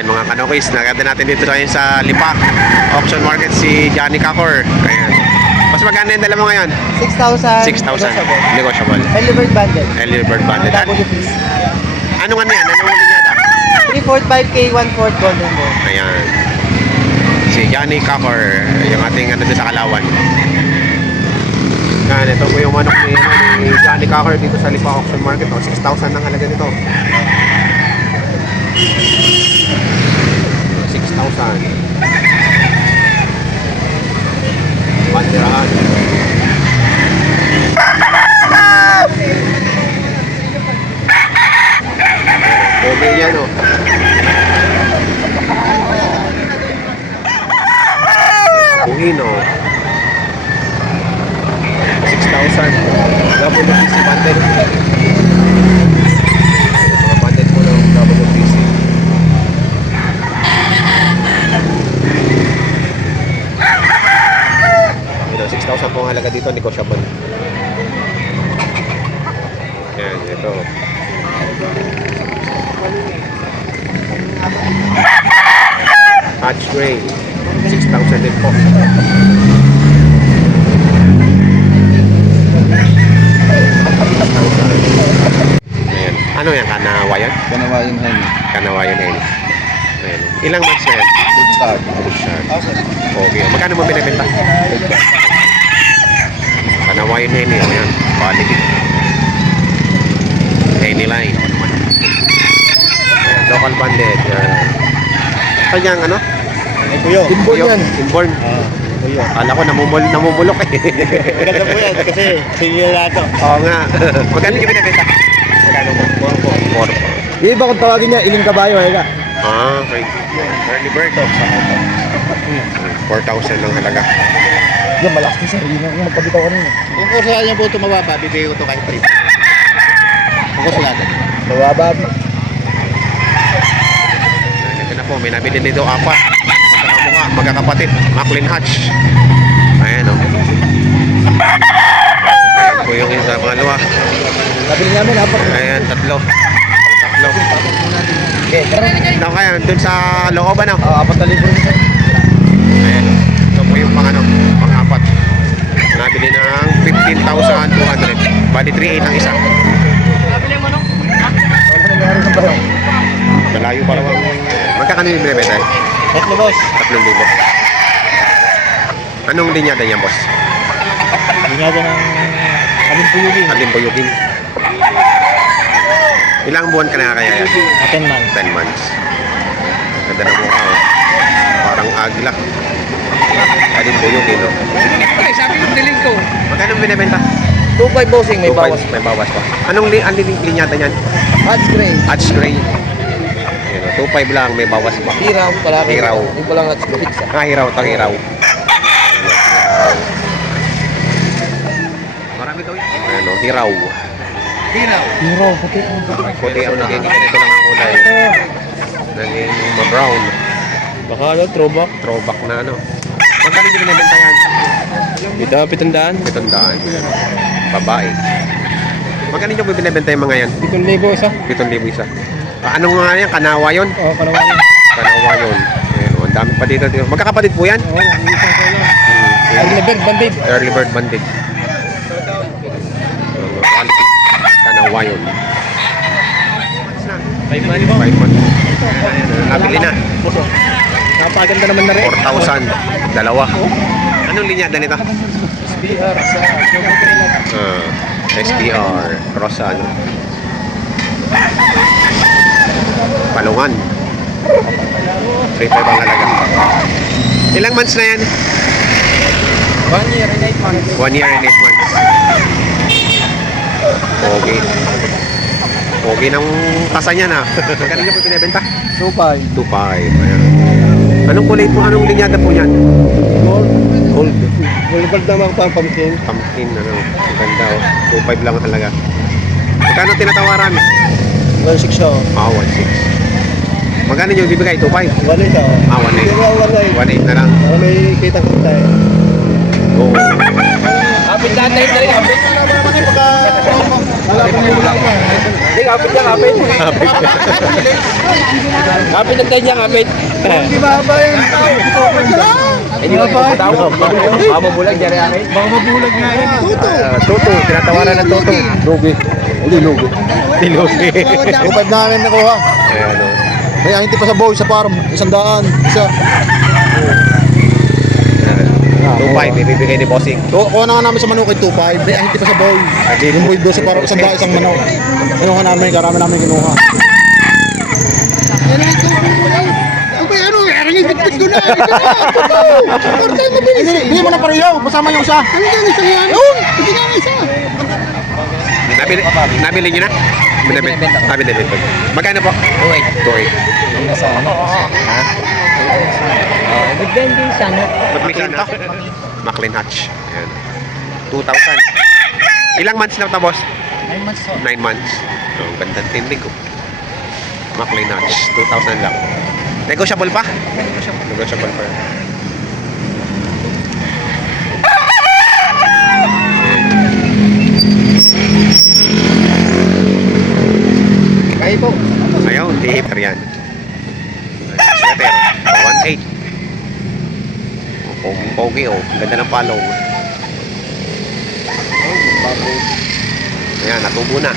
Ayan mga kanokis, naganda natin dito sa Lipa Auction Market si Johnny Cacor. Ayan. Mas maganda yung dala mo ngayon? 6,000. 6,000. Negotiable. Early bird bundle. Early bird bundle. Double please. Ano nga yan? Anong huli niya? 345K, 1/4 golden ball. Ayan. Si Johnny Cacor, yung ating ano doon sa Kalawan. Yan, ito po yung manok ni Johnny Cacor dito sa Lipa Auction Market. 6,000 ang halaga nito. 6,000. Banderahan. Okay yan o. Buhino. 6,000. Double PC bundle. Mga bundle po ng double PC. 6,000 po ang halaga dito, negotiable. Yan, ito. Hatch Gray, 6,000 din po. Ayan. Ano yan? Kanawayan? Kanawayan hen. Kanawayan hen. Ayan. Ilang months na yan? Good start. Good start. Okay. Magkano mo binibenta? Kanawayan hen eh. Ayan. Quality. Any line. Ayan. Local banded. Kanyang ano? Kuyo. Inborn yan. Inborn. Kuyo. Kala ko namumulok eh. Maganda po yan kasi sinilado. Oo nga. Magkano yung binibenta? Magkano mo? 4 po. Yung iba kung tawagin niya, iling kabayo, hega. Ah, okay. Early bird. 4,000 lang halaga. Yung malakas na siya, yun ang magkabitaw kanina. Kung kusulan niya po ito mababa, bibigay ko ito kahit 3. Kung kusulan. Mababa. Ito na po, may nabili dito 4. Magkakamukha, magkakapatid. Macklin Hatch. Ayan o. Ayan po yung isa pangalawa. Nabili namin, apat. Ayan, tatlo. Okay, tara. Ano kaya, dun sa looban o. Apat na libre nito. Ayan. Ito po yung pang-apat. Nabili ng 15,200. Bali 3,800 ang isa. Wala na meron ng bayo. Malayo pa naman. Magkakano yung binibenta? Tatlo, boss. 3,000. Anong linyada niya, boss? Linyada ng Alimpuyugin. Alimpuyugin. Ilang buwan ka na kaya yan? 10 months. 10 months. Ganda na mukha, oh. Parang agila. Alimpuyugin, no? Ay, sabi yung dilig ko. Magkano binibenta? 2.5 bossing, may 2.5, bawas. May bawas pa. Anong linyada niyan? Hatch gray. Hatch Gray. Ayan, oh, 2.5 lang, may bawas pa. Hiraw pala. Hiraw. Hindi ko lang hatch gray. Hiraw, hiraw. Marami daw yun. Ayan, oh, hiraw. Hinaw. Hiraw, puti. Puti ang naging ganito lang ang kulay. Naging brown. Baka ano, throwback. Throwback na ano. Magkano yung binibenta yan? Ito, 700. 700. Babae. Magkano yung binibenta yung mga yan? 7,000 isa. 7,000 isa. Anong nga yan? Kanawa yun? Oo, kanawayan. Kanawa yun. Ayan, oh, ang dami pa dito. Magkakapatid po yan? Oo, isang ko lang. Early bird, bandit. Early bird banded. Quality. Kanawa yun. 5 months. 5 months. Nabili na. Napaganda naman na rin. 4,000. Dalawa. Anong linyada nito? SBR sa SPR. Cross sa ano? Palungan. 3,500 ang halaga. Ilang months na yan? 1 year and 8 months. 1 year and 8 months. Okay. Okay ng kasa niya na. Magkano niyo po pinibenta? 2.5. 2.5. Ayan. Anong kulay po? Anong linyada po yan? Gold. Gold. Gold naman pang pumpkin. Pumpkin. Ano? Ang ganda oh. 2.5 lang ang halaga. Magkano tinatawaran? 1.6 siya. Ah, 1.6. Magkano niyo bibigay? 2.5? 1.8 siya. Ah, 1.8. Pero 1.8. 1.8 na lang. Para may kitang kita eh. Oo. kapit na tayo dali. Kapit na naman naman eh pagka wala pang ulam. Hindi, kapit yan, kapit. Kapit na tayo niya, kapit. Di ba ba yun? Hindi ba ba daw? Mabubulag dyan yan eh. Baka mabulag nga yan. Tuto, tinatawaran ng Tuto. Lugi. Hindi lugi. Tilugi. 2.5 namin nakuha. Ayan o. Kaya hindi pa sa boy, sa farm. 100, isa. 2.5, ibibigay ni Bossing. Kuha na nga namin sa manok ay 2.5. Kaya hindi pa sa boy. Yung boy doon sa farm, 100 isang manok. Kinuha namin, karami namin kinuha. Hindi mo na pareho, masama yung isa. Nabili niyo na? Nabili. Magkano po? 2.8. Nagbending sana. Magkano? Maclean Hatch. Ayan. 2,000. Ilang months na ito, boss? 9 months po. 9 months. So, ang gandang tindig ko. Maclean Hatch. 2,000 lang. Negotiable pa? Negotiable pa. Kaya po. Ayaw, tihip yan. Sweater, 1.8. Pogi oh, ganda ng palong. Ayan, natubo na.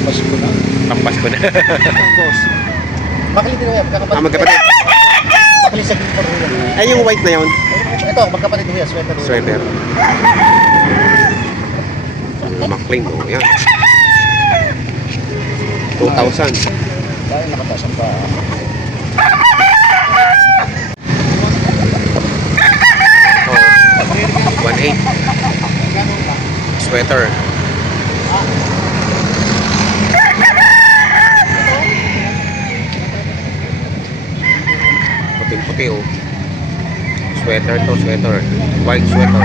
Pasko na. Tampas ko na. Boss. Bakit din yan? Ah, magkapatid. Bakit sa gilid ko Ay, yung white na yun. Ito, magkapatid ko yan. Sweater. Sweater. Maclean oh, ayan. 2,000. Dahil nakataas ang pa. Oh, 1.8. Sweater. Puting-puti oh. Sweater to, sweater. White sweater.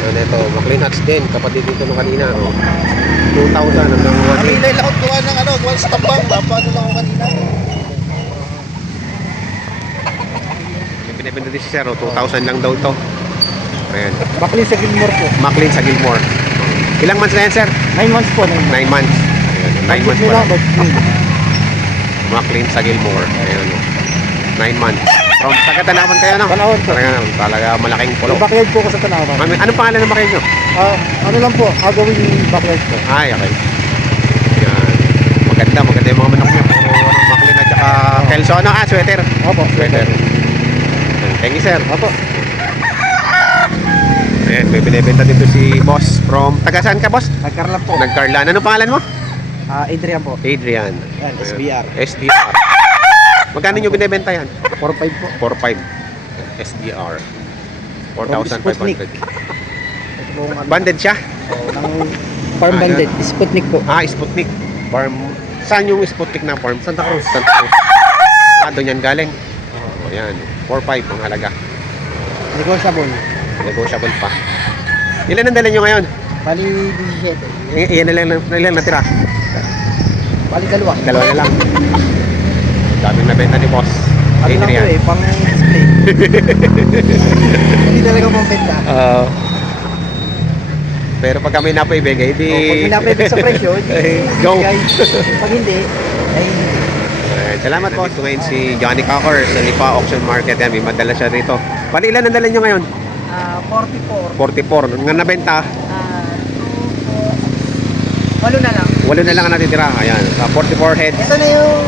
Ano ito, Maclean Hatch din. Kapatid dito nung kanina oh. 2,000 hanggang 1.8. Kanina lakot ko ng ano, once tabang. Paano lang ako kanina. Yung pinipinto din si Sir, oh, 2,000 lang daw to. Ayan. Bakli sa Gilmore po. Maclean sa Gilmore. Ilang months na yan, Sir? 9 months po. 9 months. Ayan, 9 months pa lang. Maclean sa Gilmore. Ayan, oh. 9 months. From taga-Tanawan kayo, no? Tanawan po. Talaga malaking pulo. Backyard po ko sa Tanawan. Anong pangalan ng backyard nyo? Ano lang po, agawin backyard po. Ay, okay. Yan. Maganda yung mga manok nyo. Puro Maclean at saka Kelso. Ano? Sweater. Opo, Sweater. Thank you, sir. Opo. Ayan, may binibenta dito si boss from... Taga saan ka, boss? Nagkarlan po. Nagkarlan. Ano pangalan mo? Adrian po. Adrian. Yan, SBR. SDR. Magkano nyo binibenta yan? 4-5 po. 4.5. SDR. 4,500. Ito po ang Banded siya? ng farm bandit. Sputnik po. Ah, Sputnik. Farm. Saan yung Sputnik na farm? Santa Cruz. Santa Cruz. Ah, doon yan galing. Oh, yan. 4.5 ang halaga. Negotiable. Negotiable pa. Ilan ang dala nyo ngayon? Bali 17. Iyan na lang natira. Bali dalawa. Dalawa na lang. Daming nabenta ni boss. Ano lang po Adrian. pang display. Hindi talaga pang benta. Pero pag kami napaibigay, di... Pag minapit sa presyo, di Go. Pag hindi, ay Salamat po. Ito ngayon si Johnny Cocker sa Lipa Auction Market. Yan, may madala siya rito. Pali ilan ang dala nyo ngayon? 44. 44. Nga nabenta, 8 na lang. 8 na lang ang natitira. Ayan, 44 heads. Ito na yung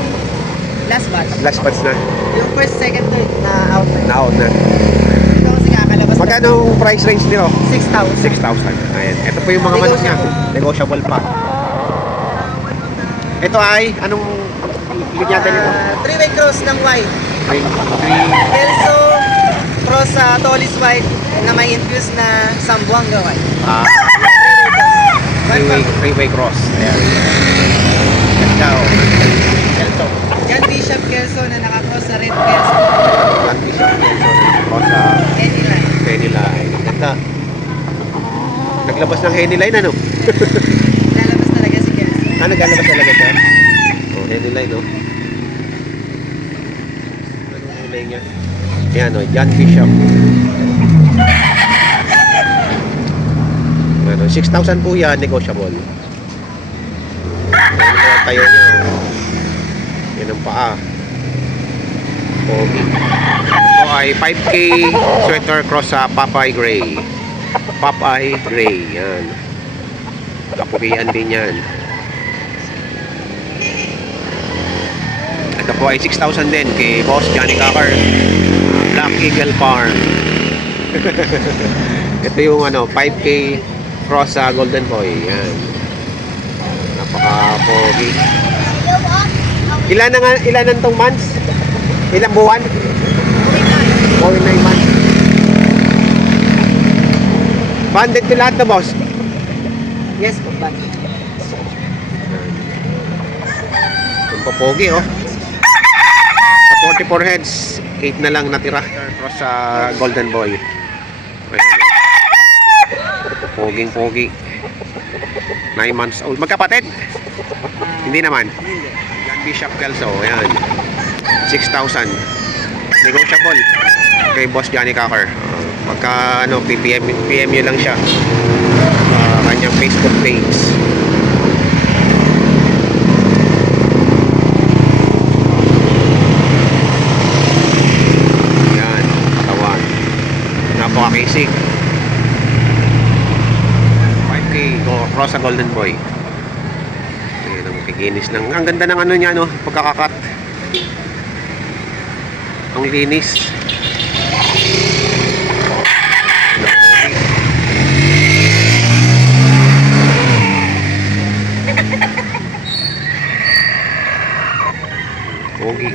last batch. Last batch na. Yung first, second, third na out na. Na-out na. Ito kasi kakalabas. Magkano ang price range nito? 6,000. 6,000. Ayan. Ito po yung mga manok niya. Negotiable pa. Ito ay, anong linyada nito? 3-way cross ng white. 3 Kelso cross sa Tolis white na may infused na Sambuanga white. three-way cross. Ayan. Ganda oh. Kelso. Yan Bishop Kelso na nakakross sa Red Kelso. At Bishop Kelso. Cross sa Any line. Henny Line. Ganda. Naglabas ng Henny Line ano? Lalabas talaga si Kelso. Naglalabas talaga siya? Oh, Henny Line oh. Ano Henny Line niya? Yan oh, John Bishop. 6,000 po yan, negotiable. Yan po ang tayo niya. Yan ang paa. Pogi. Ito ay 5K sweater cross sa Popeye Gray. Popeye Gray. Yan. Kapugian din yan. Ito po ay 6,000 din kay Boss Johnny Cocker. Black Eagle Farm. Ito yung 5K cross sa Golden Boy. Yan. Napaka-pogi. Ilan tong months? Ilang buwan? 49 months. Banded to lahat na, boss. Yes po, bad. Yung papogi, oh. Sa 44 heads, 8 na lang natira. Cross sa Golden Boy. Ayan. Poging-pogi. 9 months old. Magkapatid? Hindi naman. Yan, Bishop Kelso. Ayan. 6,000. Negotiable. Kay Boss Johnny Cocker. Pagka, PM nyo lang siya. Kanyang Facebook page. Yan, katawan. Napaka-basic. 5K, cross sa Golden Boy. Ayan, ang kikinis ng... Ang ganda ng ano niya, pagkakakat. Ang linis. Pogi.